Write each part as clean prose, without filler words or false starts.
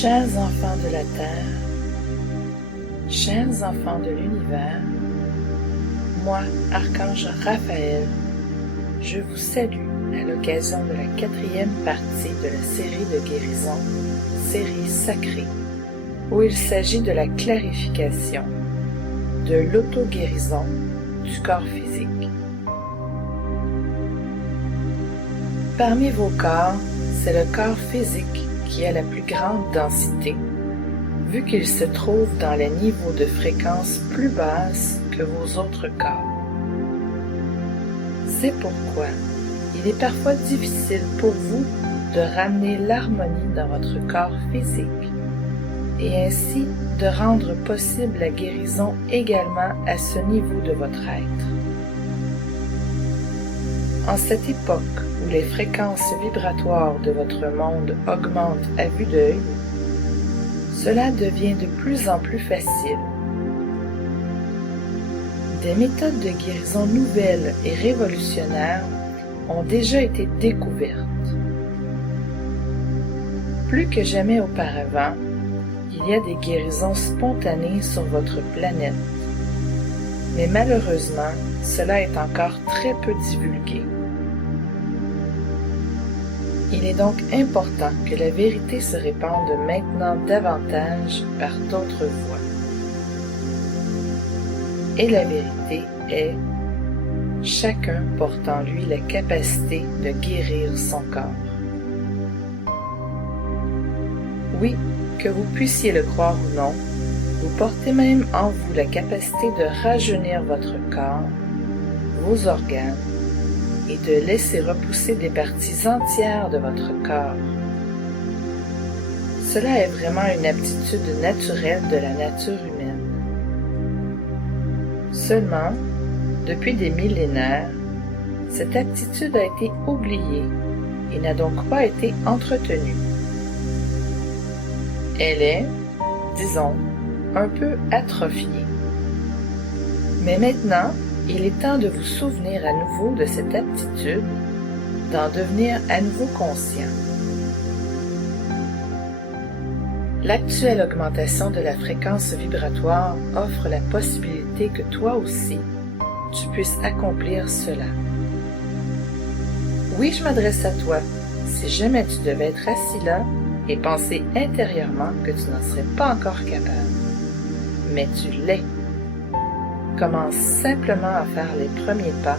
Chers enfants de la Terre, chers enfants de l'univers, moi, Archange Raphaël, je vous salue à l'occasion de la 4e partie de la série de guérison, série sacrée, où il s'agit de la clarification, de l'auto-guérison du corps physique. Parmi vos corps, c'est le corps physique qui a la plus grande densité, vu qu'il se trouve dans les niveaux de fréquence plus basses que vos autres corps. C'est pourquoi il est parfois difficile pour vous de ramener l'harmonie dans votre corps physique et ainsi de rendre possible la guérison également à ce niveau de votre être. En cette époque où les fréquences vibratoires de votre monde augmentent à vue d'œil, cela devient de plus en plus facile. Des méthodes de guérison nouvelles et révolutionnaires ont déjà été découvertes. Plus que jamais auparavant, il y a des guérisons spontanées sur votre planète, mais malheureusement, cela est encore très peu divulgué. Il est donc important que la vérité se répande maintenant davantage par d'autres voies. Et la vérité est, chacun porte en lui la capacité de guérir son corps. Oui, que vous puissiez le croire ou non, vous portez même en vous la capacité de rajeunir votre corps, vos organes, et de laisser repousser des parties entières de votre corps. Cela est vraiment une aptitude naturelle de la nature humaine. Seulement, depuis des millénaires, cette aptitude a été oubliée et n'a donc pas été entretenue. Elle est, disons, un peu atrophiée. Mais maintenant, il est temps de vous souvenir à nouveau de cette aptitude, d'en devenir à nouveau conscient. L'actuelle augmentation de la fréquence vibratoire offre la possibilité que toi aussi, tu puisses accomplir cela. Oui, je m'adresse à toi, si jamais tu devais être assis là et penser intérieurement que tu n'en serais pas encore capable. Mais tu l'es. Commence simplement à faire les premiers pas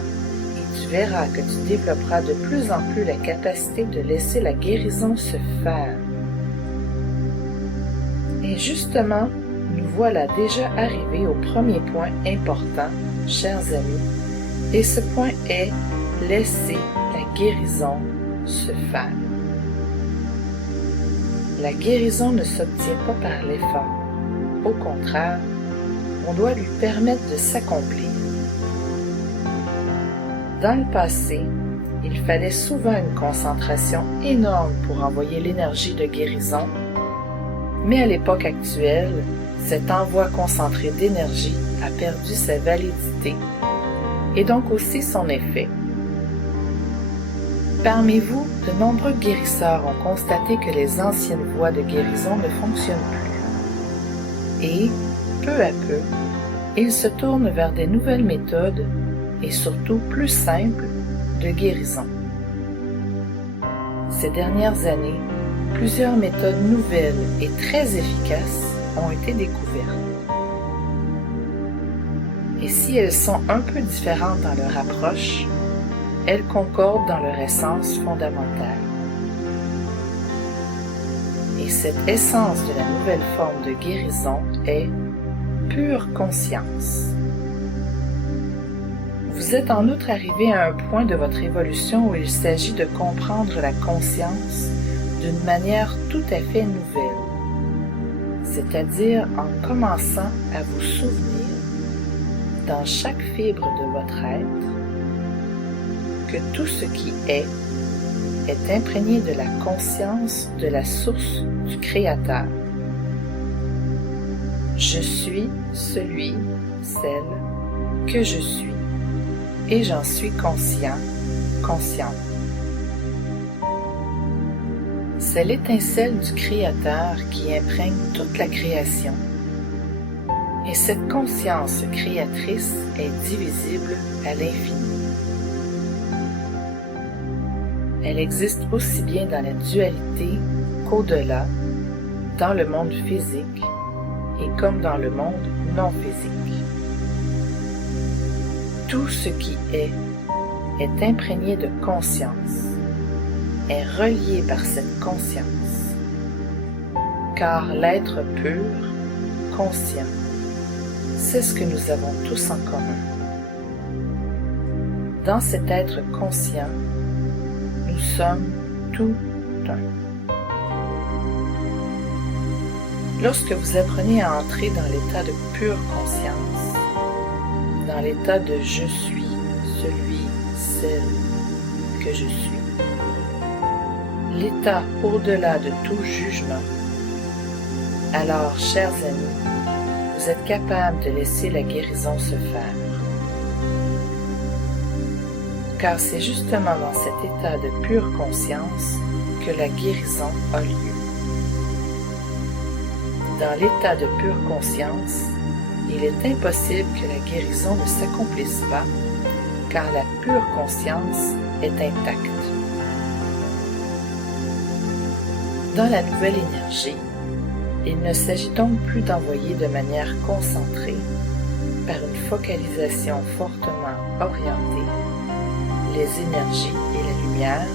et tu verras que tu développeras de plus en plus la capacité de laisser la guérison se faire. Et justement, nous voilà déjà arrivés au premier point important, chers amis, et ce point est laisser la guérison se faire. La guérison ne s'obtient pas par l'effort. Au contraire, on doit lui permettre de s'accomplir. Dans le passé, il fallait souvent une concentration énorme pour envoyer l'énergie de guérison, mais à l'époque actuelle, cet envoi concentré d'énergie a perdu sa validité et donc aussi son effet. Parmi vous, de nombreux guérisseurs ont constaté que les anciennes voies de guérison ne fonctionnent plus. Et, peu à peu, ils se tournent vers des nouvelles méthodes et surtout plus simples de guérison. Ces dernières années, plusieurs méthodes nouvelles et très efficaces ont été découvertes. Et si elles sont un peu différentes dans leur approche, elles concordent dans leur essence fondamentale. Et cette essence de la nouvelle forme de guérison est pure conscience. Vous êtes en outre arrivé à un point de votre évolution où il s'agit de comprendre la conscience d'une manière tout à fait nouvelle, c'est-à-dire en commençant à vous souvenir, dans chaque fibre de votre être, que tout ce qui est imprégné de la conscience de la source du Créateur. Je suis celui, celle que je suis, et j'en suis conscient, consciente. C'est l'étincelle du Créateur qui imprègne toute la création. Et cette conscience créatrice est divisible à l'infini. Elle existe aussi bien dans la dualité qu'au-delà, dans le monde physique et comme dans le monde non physique. Tout ce qui est imprégné de conscience, est relié par cette conscience, car l'être pur, conscient, c'est ce que nous avons tous en commun. Dans cet être conscient, nous sommes tout un. Lorsque vous apprenez à entrer dans l'état de pure conscience, dans l'état de « je suis », celui, celle que je suis, l'état au-delà de tout jugement, alors, chers amis, vous êtes capables de laisser la guérison se faire. Car c'est justement dans cet état de pure conscience que la guérison a lieu. Dans l'état de pure conscience, il est impossible que la guérison ne s'accomplisse pas, car la pure conscience est intacte. Dans la nouvelle énergie, il ne s'agit donc plus d'envoyer de manière concentrée, par une focalisation fortement orientée, les énergies et la lumière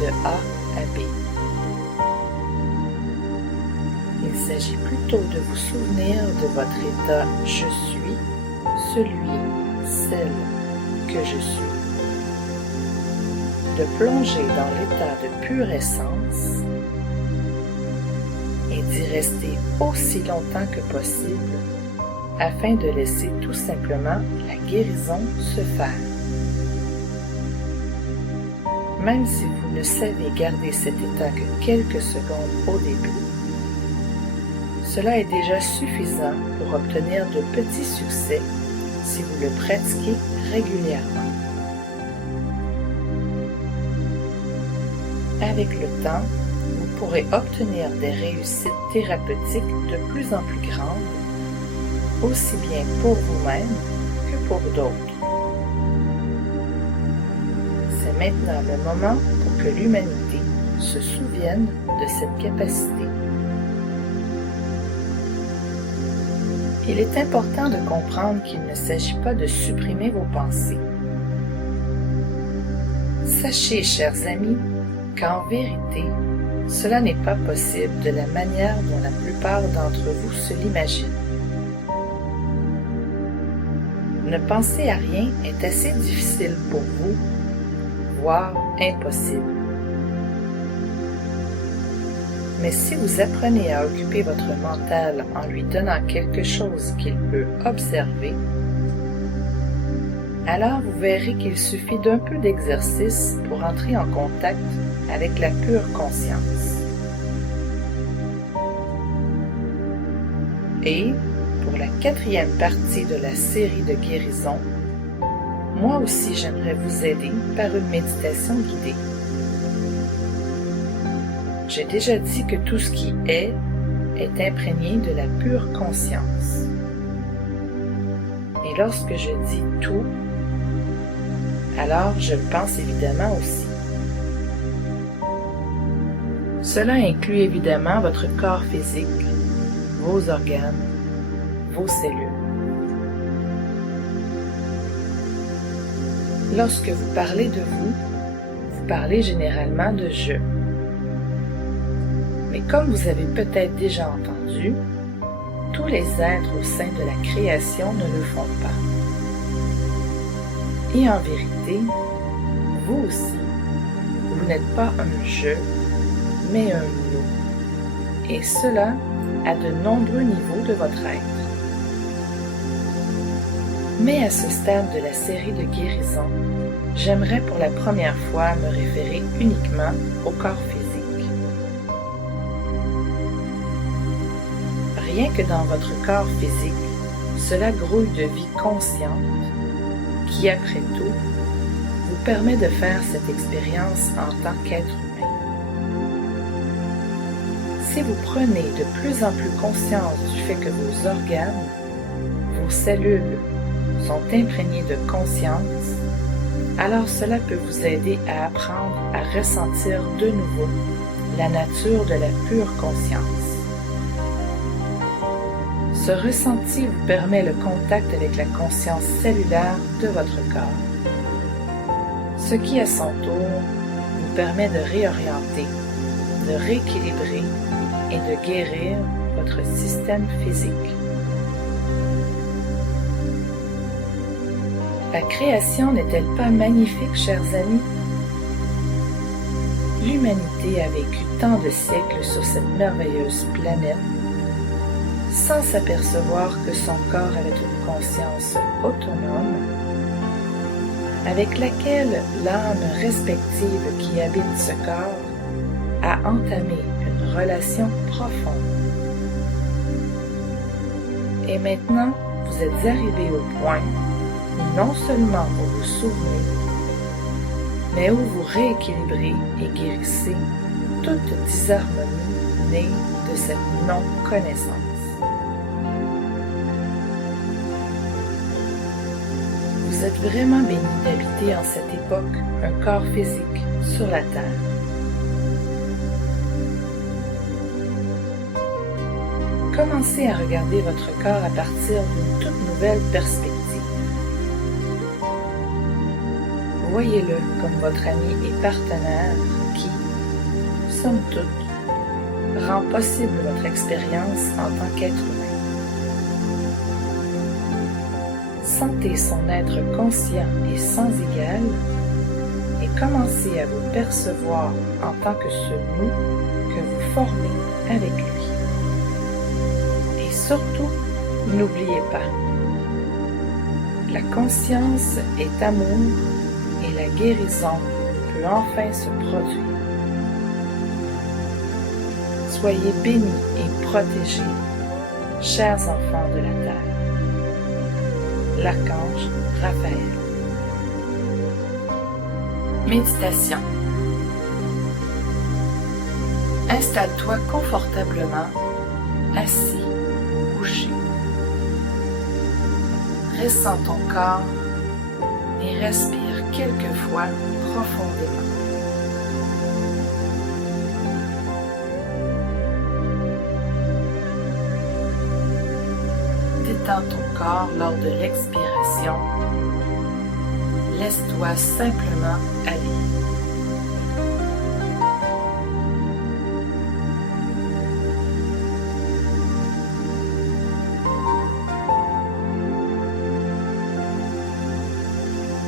de A à B. Il s'agit plutôt de vous souvenir de votre état « je suis », celui, celle que je suis, de plonger dans l'état de pure essence et d'y rester aussi longtemps que possible afin de laisser tout simplement la guérison se faire. Même si vous ne savez garder cet état que quelques secondes au début, cela est déjà suffisant pour obtenir de petits succès si vous le pratiquez régulièrement. Avec le temps, vous pourrez obtenir des réussites thérapeutiques de plus en plus grandes, aussi bien pour vous-même que pour d'autres. C'est maintenant le moment pour que l'humanité se souvienne de cette capacité. Il est important de comprendre qu'il ne s'agit pas de supprimer vos pensées. Sachez, chers amis, qu'en vérité, cela n'est pas possible de la manière dont la plupart d'entre vous se l'imaginent. Ne penser à rien est assez difficile pour vous, voire impossible. Mais si vous apprenez à occuper votre mental en lui donnant quelque chose qu'il peut observer, alors vous verrez qu'il suffit d'un peu d'exercice pour entrer en contact avec la pure conscience. Et, pour la 4e partie de la série de guérison, moi aussi j'aimerais vous aider par une méditation guidée. J'ai déjà dit que tout ce qui est imprégné de la pure conscience. Et lorsque je dis tout, alors je le pense évidemment aussi. Cela inclut évidemment votre corps physique, vos organes, vos cellules. Lorsque vous parlez de vous, vous parlez généralement de « je ». Mais comme vous avez peut-être déjà entendu, tous les êtres au sein de la création ne le font pas. Et en vérité, vous aussi, vous n'êtes pas un « je », mais un « nous ». Et cela à de nombreux niveaux de votre être. Mais à ce stade de la série de guérison, j'aimerais pour la première fois me référer uniquement au corps physique. Rien que dans votre corps physique, cela grouille de vie consciente qui, après tout, vous permet de faire cette expérience en tant qu'être humain. Si vous prenez de plus en plus conscience du fait que vos organes, vos cellules sont imprégnées de conscience, alors cela peut vous aider à apprendre à ressentir de nouveau la nature de la pure conscience. Ce ressenti vous permet le contact avec la conscience cellulaire de votre corps, ce qui à son tour vous permet de réorienter, de rééquilibrer et de guérir votre système physique. La création n'est-elle pas magnifique, chers amis? L'humanité a vécu tant de siècles sur cette merveilleuse planète sans s'apercevoir que son corps avait une conscience autonome avec laquelle l'âme respective qui habite ce corps a entamé une relation profonde. Et maintenant, vous êtes arrivé au point où non seulement vous vous souvenez, mais où vous rééquilibrez et guérissez toute disharmonie née de cette non-connaissance. Vous êtes vraiment béni d'habiter en cette époque un corps physique sur la Terre. Commencez à regarder votre corps à partir d'une toute nouvelle perspective. Voyez-le comme votre ami et partenaire qui, somme toute, rend possible votre expérience en tant qu'être humain. Sentez son être conscient et sans égal et commencez à vous percevoir en tant que ce nous que vous formez avec lui. Et surtout, n'oubliez pas, la conscience est amour et la guérison peut enfin se produire. Soyez bénis et protégés, chers enfants de la Terre. L'archange Raphaël. Méditation. Installe-toi confortablement, assis ou couché. Ressens ton corps et respire quelques fois profondément. Détends ton corps lors de l'expiration. Laisse-toi simplement aller.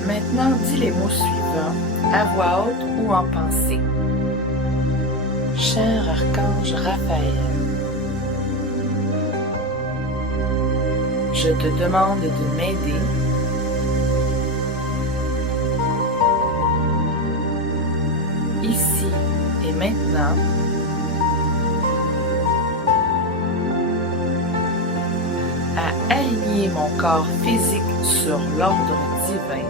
Maintenant, dis les mots suivants, à voix haute ou en pensée. Cher archange Raphaël, je te demande de m'aider ici et maintenant à aligner mon corps physique sur l'ordre divin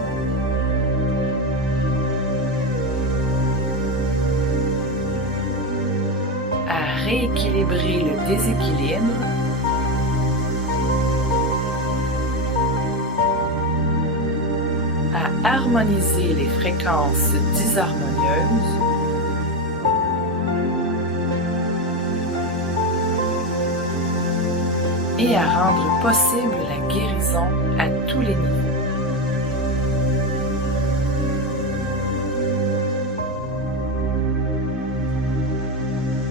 à rééquilibrer le déséquilibre à harmoniser les fréquences disharmonieuses et à rendre possible la guérison à tous les niveaux.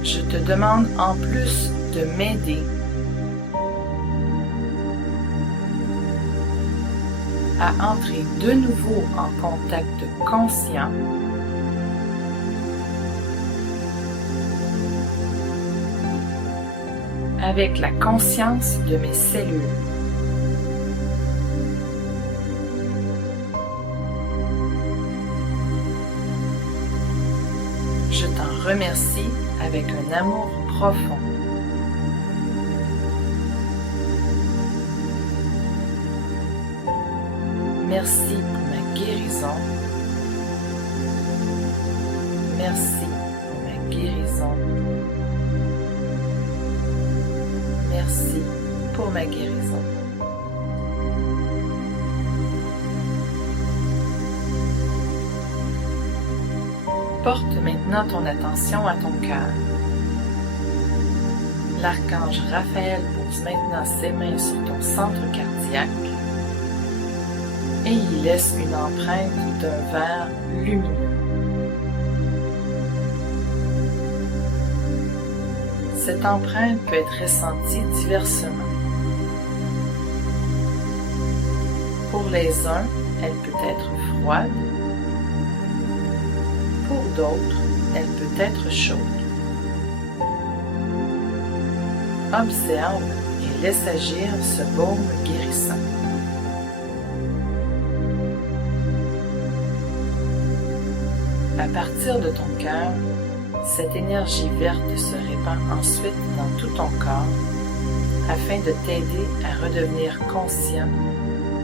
Je te demande en plus de m'aider à entrer de nouveau en contact conscient avec la conscience de mes cellules. Je t'en remercie avec un amour profond. Merci pour ma guérison. Merci pour ma guérison. pour ma guérison. Porte maintenant ton attention à ton cœur. L'archange Raphaël pose maintenant ses mains sur ton centre cardiaque et il laisse une empreinte d'un vert lumineux. Cette empreinte peut être ressentie diversement. Pour les uns, elle peut être froide. Pour d'autres, elle peut être chaude. Observe et laisse agir ce baume guérissant. À partir de ton cœur, cette énergie verte se répand ensuite dans tout ton corps afin de t'aider à redevenir conscient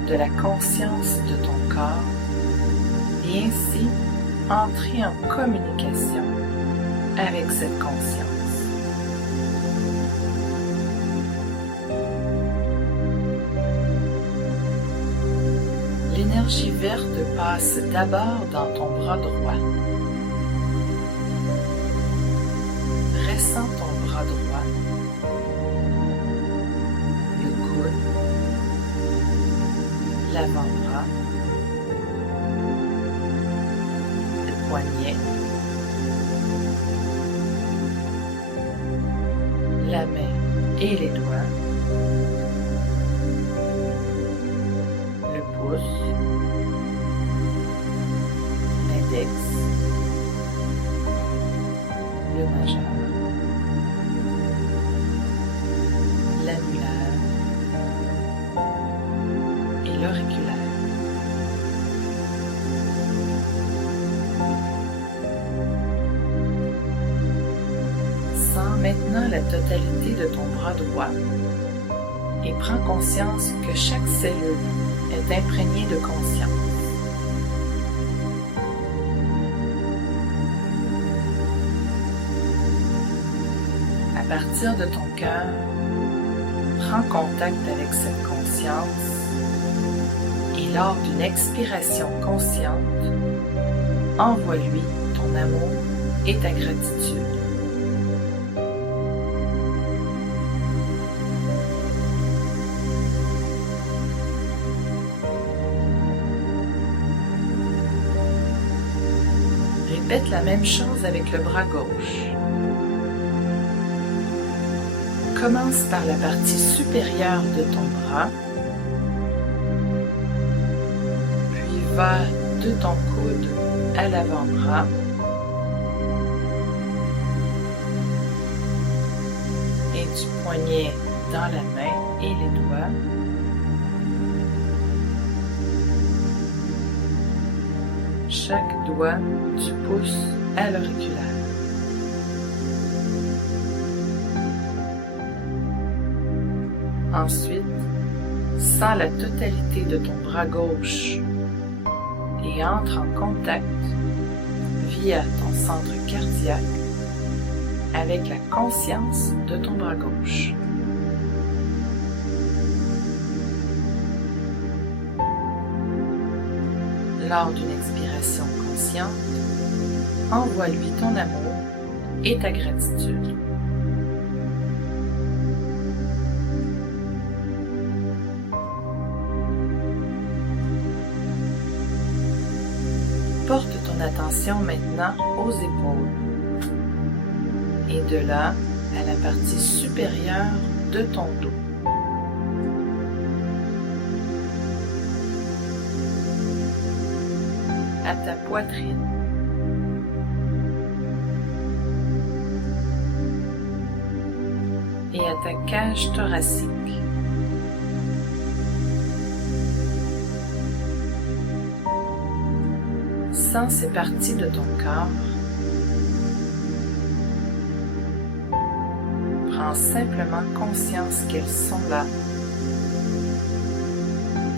de la conscience de ton corps et ainsi entrer en communication avec cette conscience. L'énergie verte passe d'abord dans ton bras droit. Ressens ton bras droit, le coude, l'avant-bras, le poignet, la main et les doigts, le pouce, l'index, le majeur, l'annulaire et l'auriculaire. Sens maintenant la totalité de ton bras droit et prends conscience que chaque cellule est imprégnée de conscience. À partir de ton cœur, prends contact avec cette conscience et lors d'une expiration consciente, envoie-lui ton amour et ta gratitude. Répète la même chose avec le bras gauche. Commence par la partie supérieure de ton bras, puis va de ton coude à l'avant-bras, et du poignet dans la main et les doigts, chaque doigt du pouce à l'auriculaire. Ensuite, sens la totalité de ton bras gauche et entre en contact via ton centre cardiaque avec la conscience de ton bras gauche. Lors d'une expiration consciente, envoie-lui ton amour et ta gratitude. Porte ton attention maintenant aux épaules et de là à la partie supérieure de ton dos. À ta poitrine. Et à ta cage thoracique. Sens ces parties de ton corps. Prends simplement conscience qu'elles sont là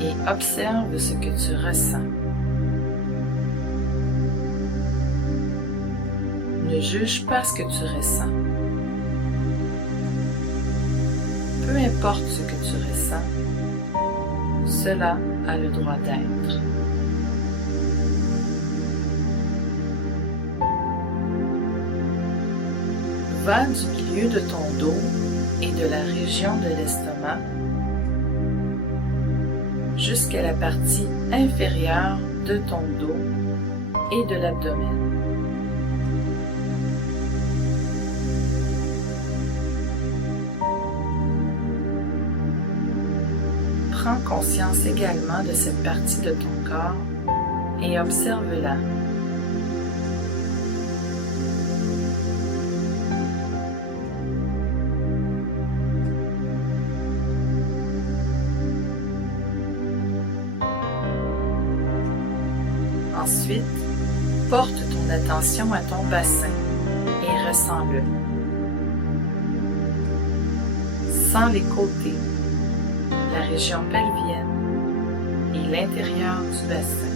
et observe ce que tu ressens. Ne juge pas ce que tu ressens. peu importe ce que tu ressens, cela a le droit d'être. Va du milieu de ton dos et de la région de l'estomac jusqu'à la partie inférieure de ton dos et de l'abdomen. Prends conscience également de cette partie de ton corps et observe-la. Ensuite, porte ton attention à ton bassin et ressens-le. Sens les côtés, la région pelvienne et l'intérieur du bassin.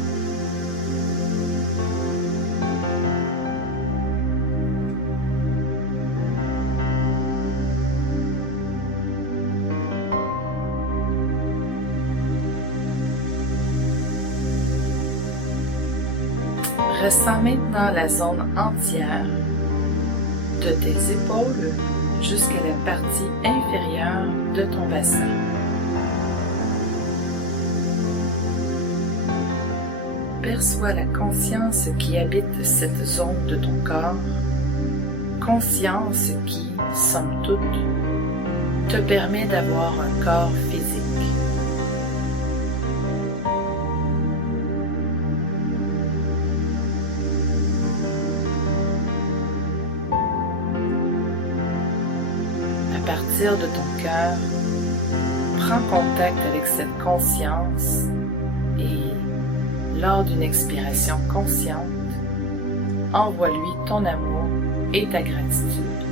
Ressens maintenant la zone entière de tes épaules jusqu'à la partie inférieure de ton bassin. Perçois la conscience qui habite cette zone de ton corps, conscience qui, somme toute, te permet d'avoir un corps physique. À partir de ton cœur, prends contact avec cette conscience et, lors d'une expiration consciente, envoie-lui ton amour et ta gratitude.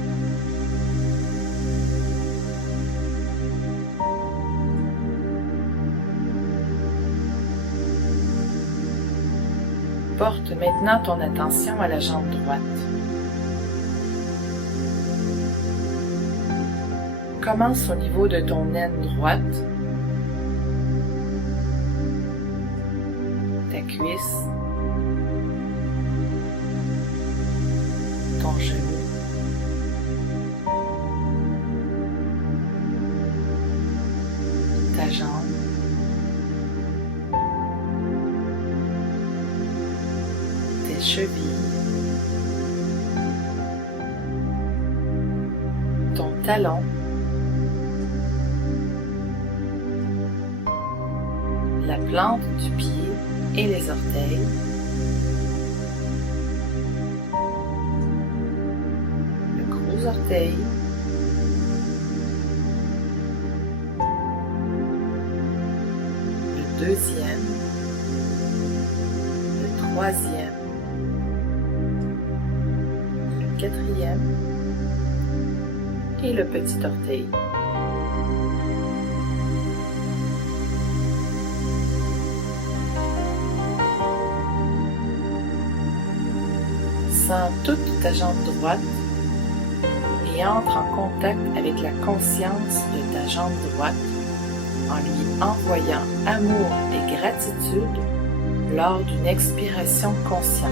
Porte maintenant ton attention à la jambe droite. Commence au niveau de ton aine droite, ta cuisse, ton genou, ta jambe, tes chevilles, ton talon, la plante du pied et les orteils, le gros orteil, le deuxième, le troisième, le quatrième et le petit orteil. Sens toute ta jambe droite et entre en contact avec la conscience de ta jambe droite en lui envoyant amour et gratitude lors d'une expiration consciente.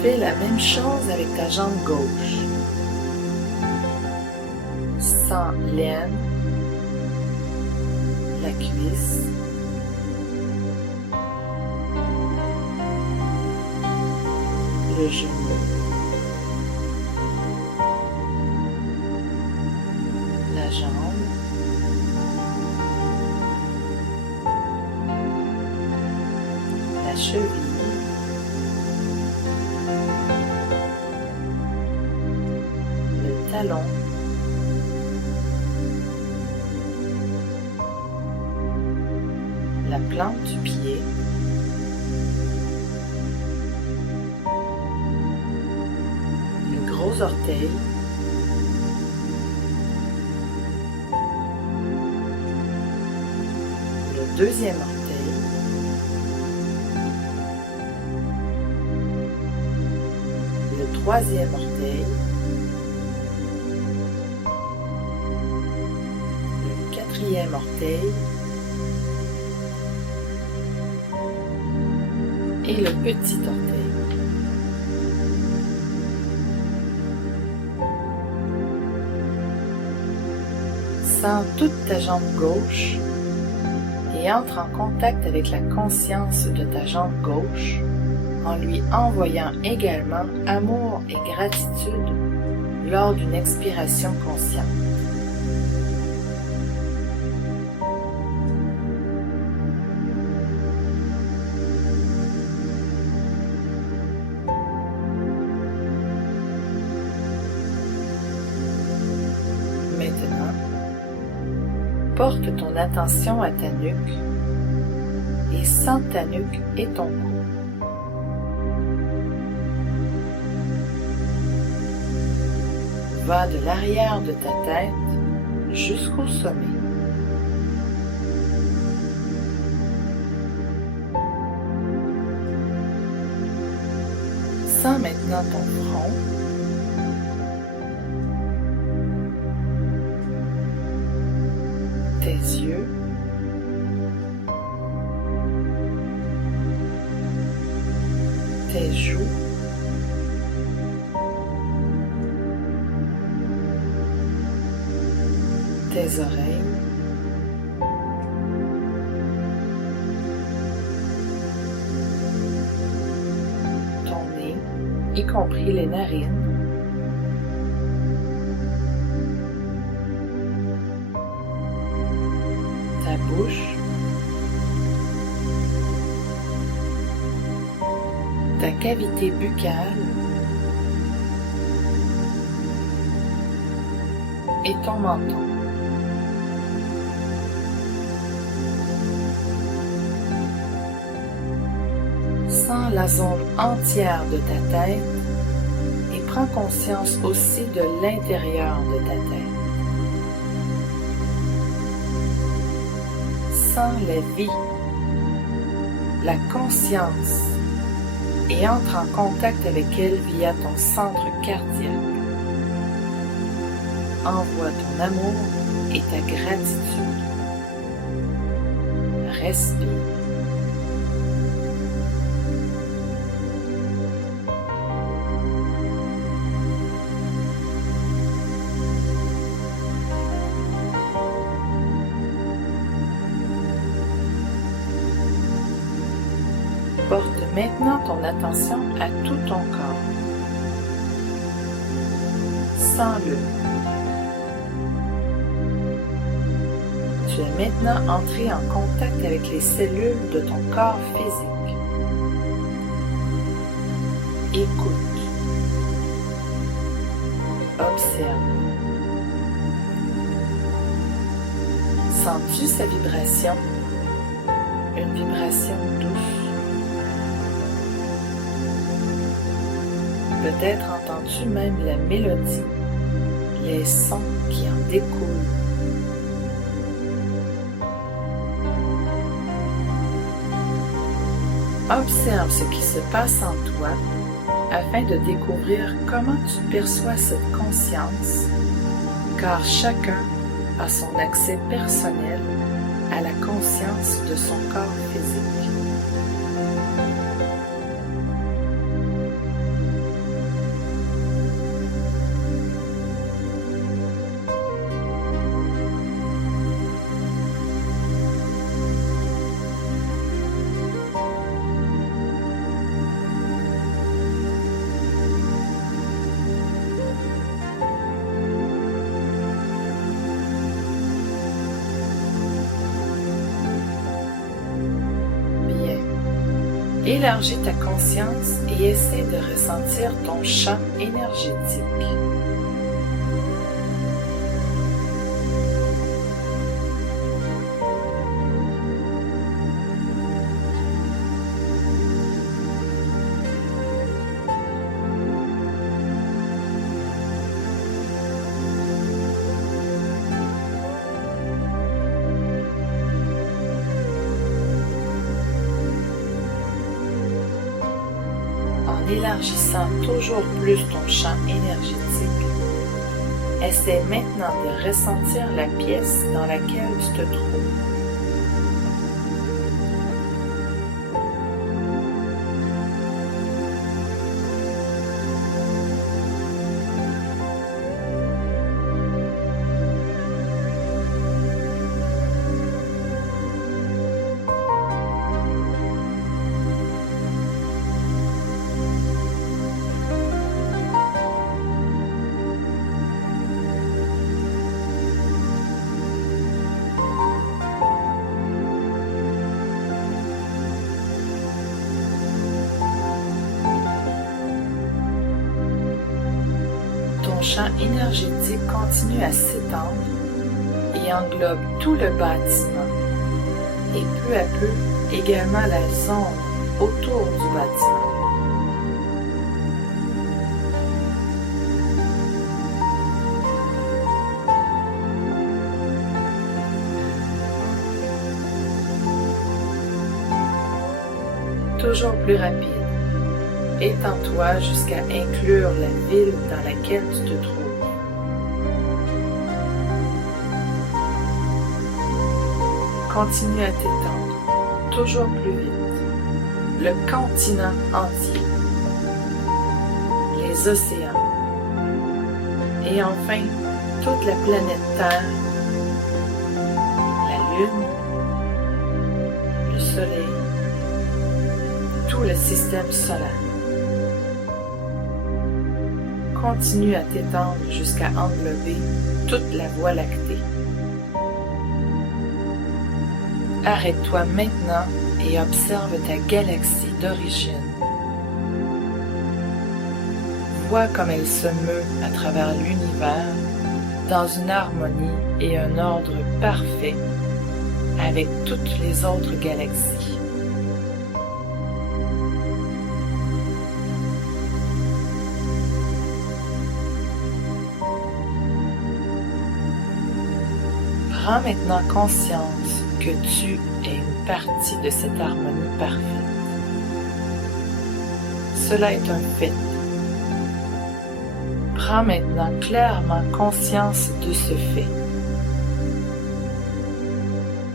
Fais la même chose avec ta jambe gauche. Sens l'aine, la cuisse, le genou, la jambe, la cheville, le talon, la plante du pied, le gros orteil, deuxième orteil, le troisième orteil, le quatrième orteil et le petit orteil. Sens toute ta jambe gauche et entre en contact avec la conscience de ta jambe gauche en lui envoyant également amour et gratitude lors d'une expiration consciente. Maintenant, porte ton attention à ta nuque et sens ta nuque et ton cou. Va de l'arrière de ta tête jusqu'au sommet. Sens maintenant ton front. Tes yeux, tes joues, tes oreilles, ton nez, y compris les narines, ta bouche, ta cavité buccale et ton menton. Sens la zone entière de ta tête et prends conscience aussi de l'intérieur de ta tête. Sens la vie, la conscience et entre en contact avec elle via ton centre cardiaque. Envoie ton amour et ta gratitude. Respire. Porte maintenant ton attention à tout ton corps. Sens-le. Tu es maintenant entré en contact avec les cellules de ton corps physique. Écoute. Observe. Sens-tu sa vibration? Une vibration douce. Peut-être entends-tu même la mélodie, les sons qui en découlent. Observe ce qui se passe en toi afin de découvrir comment tu perçois cette conscience, car chacun a son accès personnel à la conscience de son corps physique. Élargis ta conscience et essaie de ressentir ton champ énergétique. En élargissant toujours plus ton champ énergétique, essaie maintenant de ressentir la pièce dans laquelle tu te trouves. Ton champ énergétique continue à s'étendre et englobe tout le bâtiment et peu à peu également la zone autour du bâtiment. Toujours plus rapide. Étends-toi jusqu'à inclure la ville dans laquelle tu te trouves. Continue à t'étendre, toujours plus vite. Le continent entier, les océans, et enfin toute la planète Terre, la Lune, le Soleil, tout le système solaire. Continue à t'étendre jusqu'à englober toute la Voie lactée. Arrête-toi maintenant et observe ta galaxie d'origine. Vois comme elle se meut à travers l'univers dans une harmonie et un ordre parfait avec toutes les autres galaxies. Prends maintenant conscience que tu es une partie de cette harmonie parfaite. Cela est un fait. Prends maintenant clairement conscience de ce fait.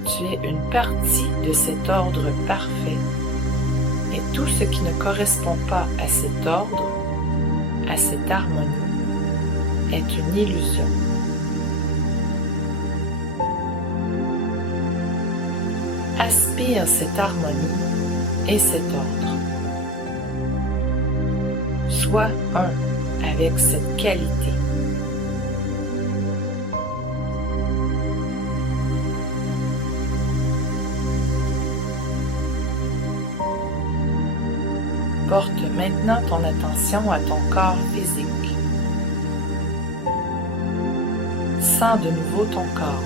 Tu es une partie de cet ordre parfait et tout ce qui ne correspond pas à cet ordre, à cette harmonie, est une illusion. Aspire cette harmonie et cet ordre. Sois un avec cette qualité. Porte maintenant ton attention à ton corps physique. Sens de nouveau ton corps.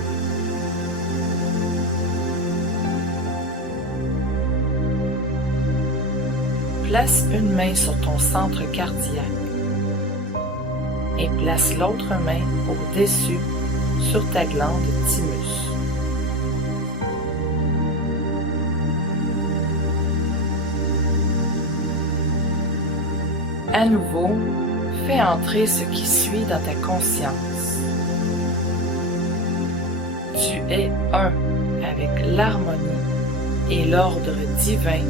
Place une main sur ton centre cardiaque et place l'autre main au-dessus sur ta glande thymus. À nouveau, fais entrer ce qui suit dans ta conscience. Tu es un avec l'harmonie et l'ordre divin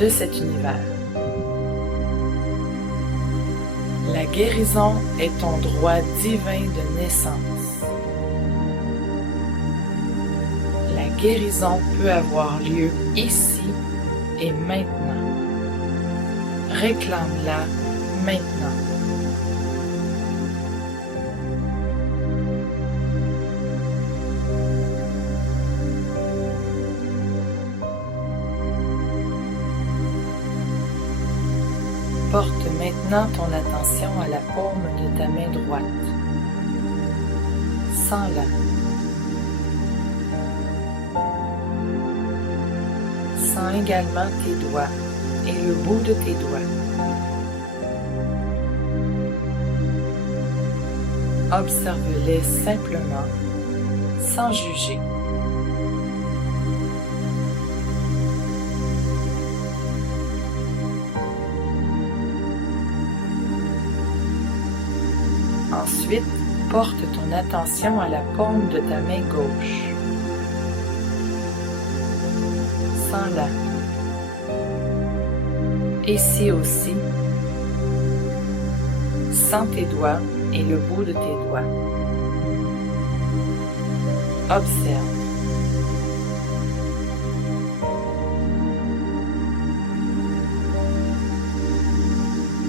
de cet univers. La guérison est ton droit divin de naissance. La guérison peut avoir lieu ici et maintenant. Réclame-la maintenant. Porte maintenant ton attention à la paume de ta main droite. Sens-la. Sens également tes doigts et le bout de tes doigts. Observe-les simplement, sans juger. Ensuite, porte ton attention à la paume de ta main gauche. Sens-la. Ici aussi, sens tes doigts et le bout de tes doigts. Observe.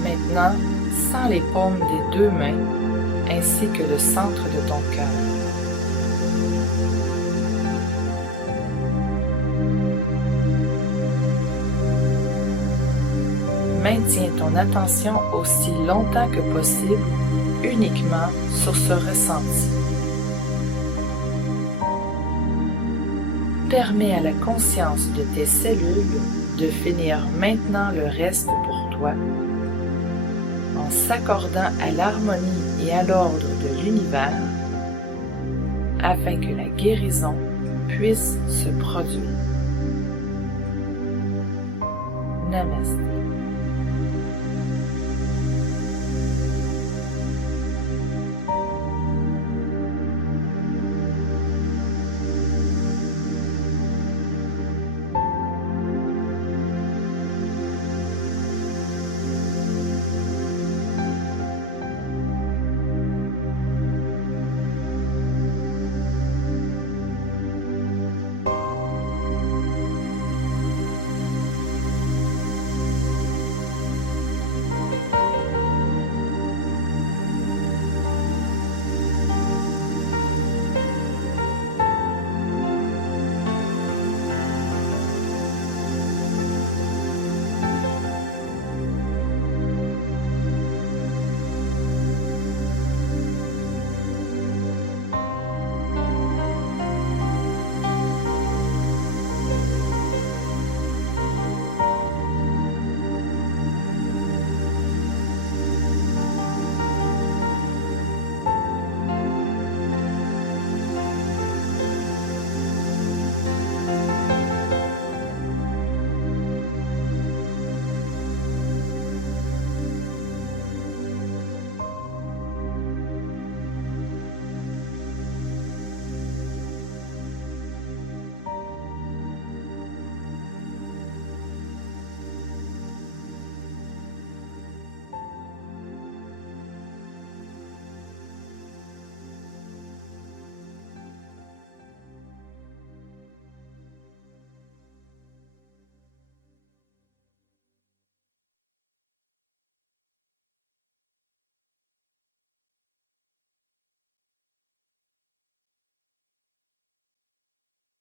Maintenant, sens les paumes des deux mains ainsi que le centre de ton cœur. Maintiens ton attention aussi longtemps que possible uniquement sur ce ressenti. Permets à la conscience de tes cellules de finir maintenant le reste pour toi, en s'accordant à l'harmonie et à l'ordre de l'univers, afin que la guérison puisse se produire. Namasté.